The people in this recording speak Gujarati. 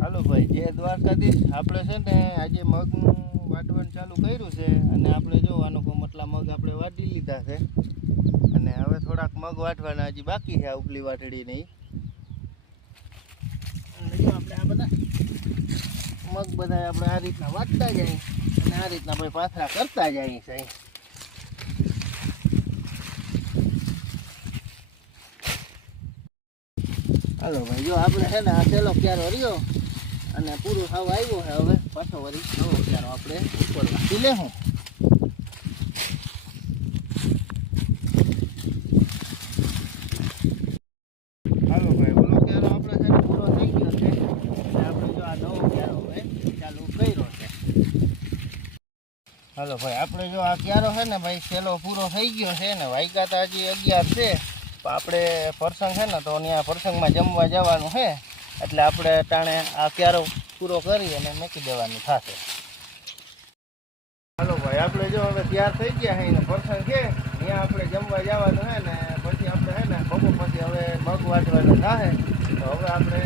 હાલો ભાઈ, જય દ્વારકાધીશ. આપણે છે ને આજે મગનું વાટવાનું ચાલુ કર્યું છે અને આપણે જો આનો મતલબ મગ આપણે વાટી લીધા છે અને હવે થોડાક મગ વાટવાના હજી બાકી છે આ ઉપલી વાટડી નહીં. અને જો આપણે આ બધા મગ બધા આપણે આ રીતના વાટતા જાય અને આ રીતના ભાઈ પાથરા કરતા જાય છે. હાલો ભાઈ, જો આપણે છે ને આ છેલ્લો ક્યારો રહ્યો અને પૂરો થવા આવ્યો છે. હવે પાછો વળી નવો ક્યારો આપણે ઉપર રાખી લેશું. હાલો ભાઈ, ઓલો ક્યારો આપણે છે ને પૂરો થઈ ગયો છે અને આપણે જો આ નવો ક્યારો હવે ચાલુ કર્યો છે. હાલો ભાઈ, આપણે જો આ ક્યારો છે ને ભાઈ છેલ્લો પૂરો થઈ ગયો છે ને વાગ્યા તો હજી 11 છે. આપણે પ્રસંગ છે ને તો ત્યાં પ્રસંગમાં જમવા જવાનું છે એટલે આપણે ટાણે આ ક્યારો પૂરો કરી અને મૂકી દેવાનું થશે. હાલો ભાઈ, આપણે જો હવે તૈયાર થઈ ગયા છે ને પ્રસંગ છે ત્યાં આપણે જમવા જવાનું છે ને પછી આપણે છે ને બપોર પછી હવે મગ વાટવાનું થશે. તો હવે આપણે